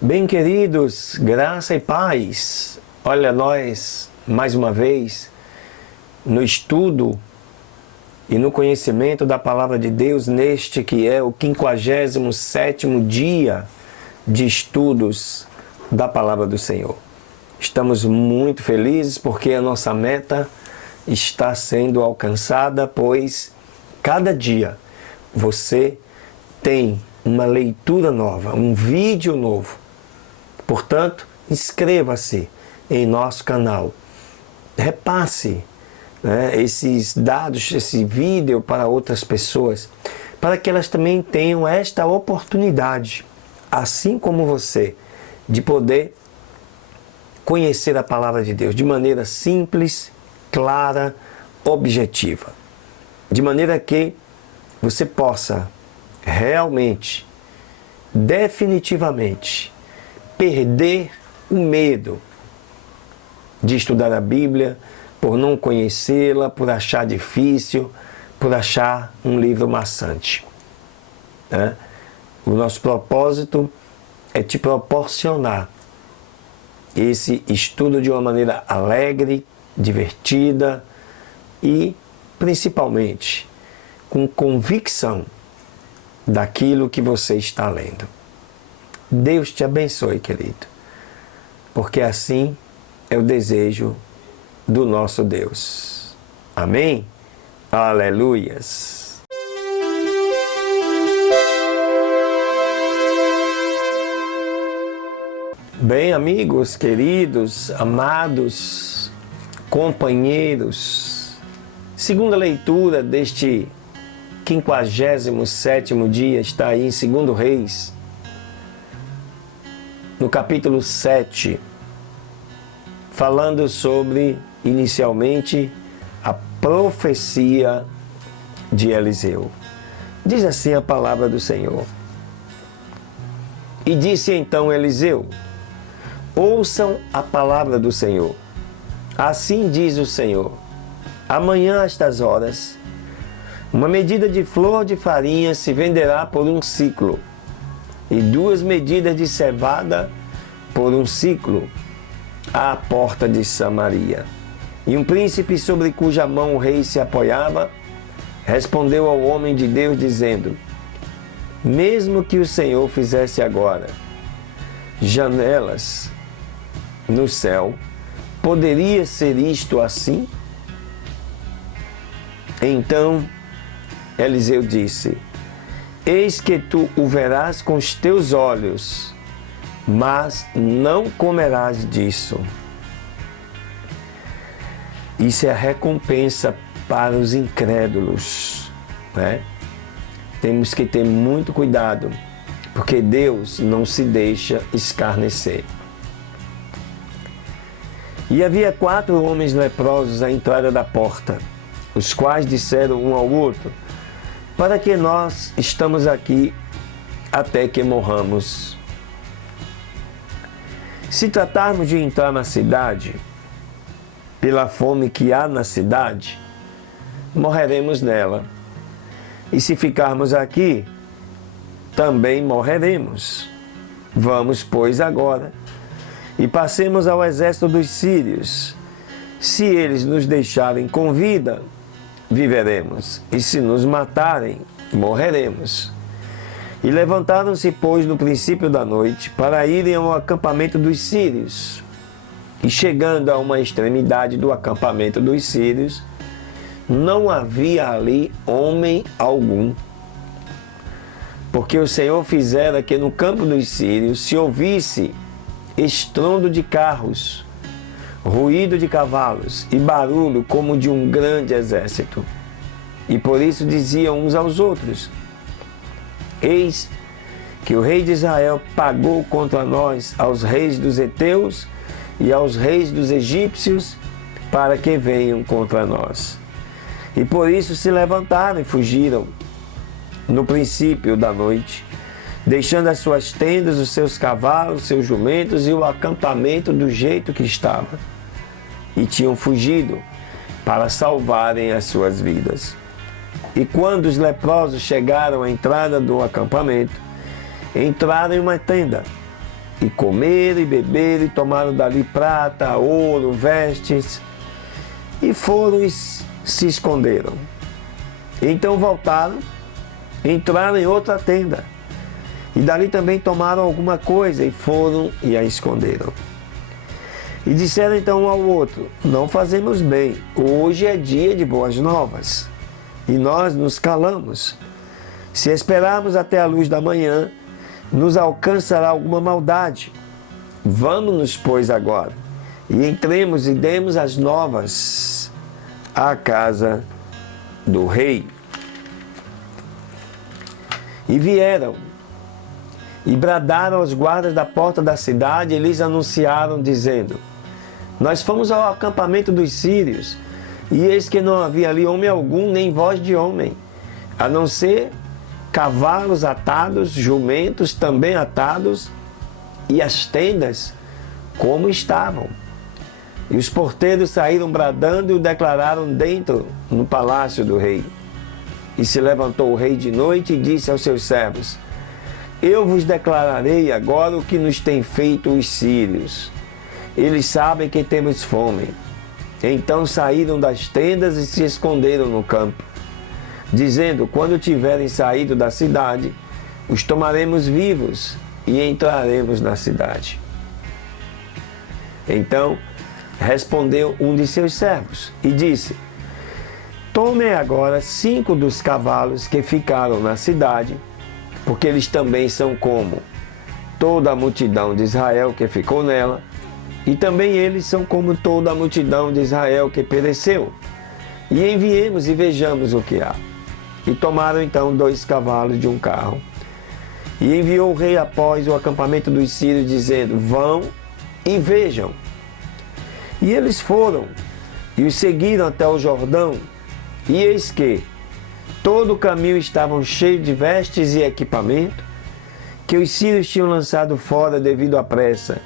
Bem, queridos, graça e paz. Olha nós, mais uma vez, no estudo e no conhecimento da Palavra de Deus, neste que é o 57º dia de estudos da Palavra do Senhor. Estamos muito felizes porque a nossa meta está sendo alcançada, pois cada dia você tem uma leitura nova, um vídeo novo. Portanto, inscreva-se em nosso canal. Repasse esses dados, esse vídeo para outras pessoas, para que elas também tenham esta oportunidade, assim como você, de poder conhecer a Palavra de Deus de maneira simples, clara, objetiva. De maneira que você possa realmente, definitivamente, perder o medo de estudar a Bíblia, por não conhecê-la, por achar difícil, por achar um livro maçante. O nosso propósito é te proporcionar esse estudo de uma maneira alegre, divertida e, principalmente, com convicção daquilo que você está lendo. Deus te abençoe, querido, porque assim é o desejo do nosso Deus. Amém? Aleluias! Bem, amigos, queridos, amados, companheiros, segunda leitura deste 57º dia está aí em 2 Reis, no capítulo 7, falando sobre, inicialmente, a profecia de Eliseu. Diz assim a palavra do Senhor. E disse então Eliseu: ouçam a palavra do Senhor. Assim diz o Senhor: amanhã, a estas horas, uma medida de flor de farinha se venderá por 1 siclo, e 2 medidas de cevada por 1 siclo, à porta de Samaria. E um príncipe sobre cuja mão o rei se apoiava, respondeu ao homem de Deus, dizendo: mesmo que o Senhor fizesse agora janelas no céu, poderia ser isto assim? Então Eliseu disse: eis que tu o verás com os teus olhos, mas não comerás disso. Isso é a recompensa para os incrédulos, Temos que ter muito cuidado, porque Deus não se deixa escarnecer. E havia 4 homens leprosos à entrada da porta, os quais disseram um ao outro: para que nós estamos aqui até que morramos? Se tratarmos de entrar na cidade, pela fome que há na cidade, morreremos nela. E se ficarmos aqui, também morreremos. Vamos, pois, agora, e passemos ao exército dos sírios. Se eles nos deixarem com vida, viveremos, e se nos matarem, morreremos. E levantaram-se, pois, no princípio da noite, para irem ao acampamento dos sírios. E chegando a uma extremidade do acampamento dos sírios, não havia ali homem algum, porque o Senhor fizera que no campo dos sírios se ouvisse estrondo de carros, ruído de cavalos e barulho como de um grande exército. E por isso diziam uns aos outros: eis que o rei de Israel pagou contra nós aos reis dos heteus e aos reis dos egípcios, para que venham contra nós. E por isso se levantaram e fugiram no princípio da noite, deixando as suas tendas, os seus cavalos, os seus jumentos e o acampamento do jeito que estava. E tinham fugido para salvarem as suas vidas. E quando os leprosos chegaram à entrada do acampamento, entraram em uma tenda E comeram e beberam e tomaram dali prata, ouro, vestes, e foram e se esconderam. Então voltaram, entraram em outra tenda, e dali também tomaram alguma coisa e foram e a esconderam. E disseram então um ao outro: não fazemos bem, hoje é dia de boas novas, e nós nos calamos. Se esperarmos até a luz da manhã, nos alcançará alguma maldade. Vamos-nos, pois, agora, e entremos e demos as novas à casa do rei. E vieram, e bradaram aos guardas da porta da cidade, e lhes anunciaram, dizendo: nós fomos ao acampamento dos sírios, e eis que não havia ali homem algum, nem voz de homem, a não ser cavalos atados, jumentos também atados, e as tendas como estavam. E os porteiros saíram bradando e o declararam dentro, no palácio do rei. E se levantou o rei de noite e disse aos seus servos: eu vos declararei agora o que nos têm feito os sírios. Eles sabem que temos fome. Então saíram das tendas e se esconderam no campo, dizendo: quando tiverem saído da cidade, os tomaremos vivos e entraremos na cidade. Então respondeu um de seus servos e disse: tomem agora 5 dos cavalos que ficaram na cidade, porque eles também são como toda a multidão de Israel que ficou nela, e também eles são como toda a multidão de Israel que pereceu. E enviemos e vejamos o que há. E tomaram então 2 cavalos de um carro. E enviou o rei após o acampamento dos sírios, dizendo: vão e vejam. E eles foram e os seguiram até o Jordão. E eis que todo o caminho estavam cheios de vestes e equipamento, que os sírios tinham lançado fora devido à pressa.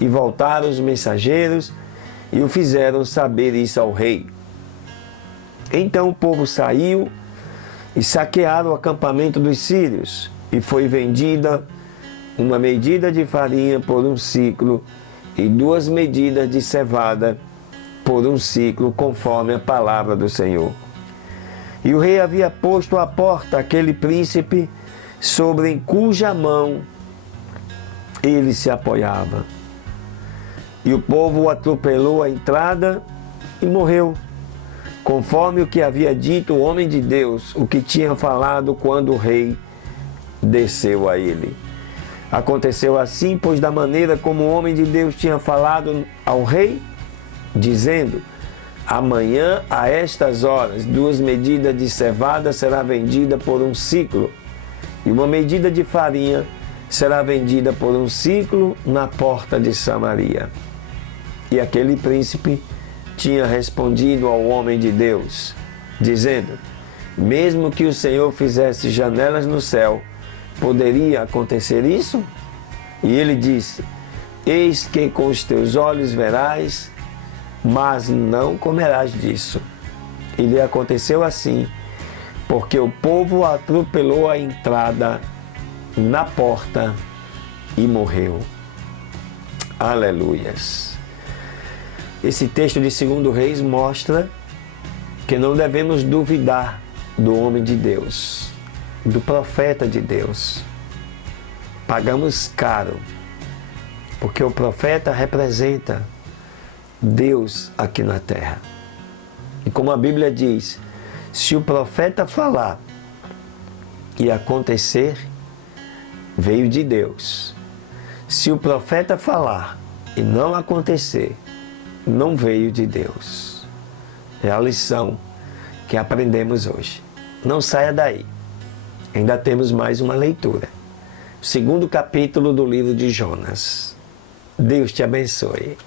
E voltaram os mensageiros e o fizeram saber isso ao rei. Então o povo saiu e saquearam o acampamento dos sírios, e foi vendida uma medida de farinha por 1 siclo e 2 medidas de cevada por 1 siclo, conforme a palavra do Senhor. E o rei havia posto à porta aquele príncipe sobre cuja mão ele se apoiava. E o povo o atropelou à entrada e morreu, conforme o que havia dito o homem de Deus, o que tinha falado quando o rei desceu a ele. Aconteceu assim, pois da maneira como o homem de Deus tinha falado ao rei, dizendo: amanhã a estas horas 2 medidas de cevada será vendida por 1 siclo, e 1 medida de farinha será vendida por 1 siclo na porta de Samaria. E aquele príncipe tinha respondido ao homem de Deus, dizendo: mesmo que o Senhor fizesse janelas no céu, poderia acontecer isso? E ele disse: eis que com os teus olhos verás, mas não comerás disso. E lhe aconteceu assim, porque o povo atropelou a entrada na porta e morreu. Aleluias! Esse texto de 2 Reis mostra que não devemos duvidar do homem de Deus, do profeta de Deus. Pagamos caro, porque o profeta representa Deus aqui na terra. E como a Bíblia diz, se o profeta falar e acontecer, veio de Deus. Se o profeta falar e não acontecer, não veio de Deus. É a lição que aprendemos hoje. Não saia daí. Ainda temos mais uma leitura. 2º capítulo do livro de Jonas. Deus te abençoe.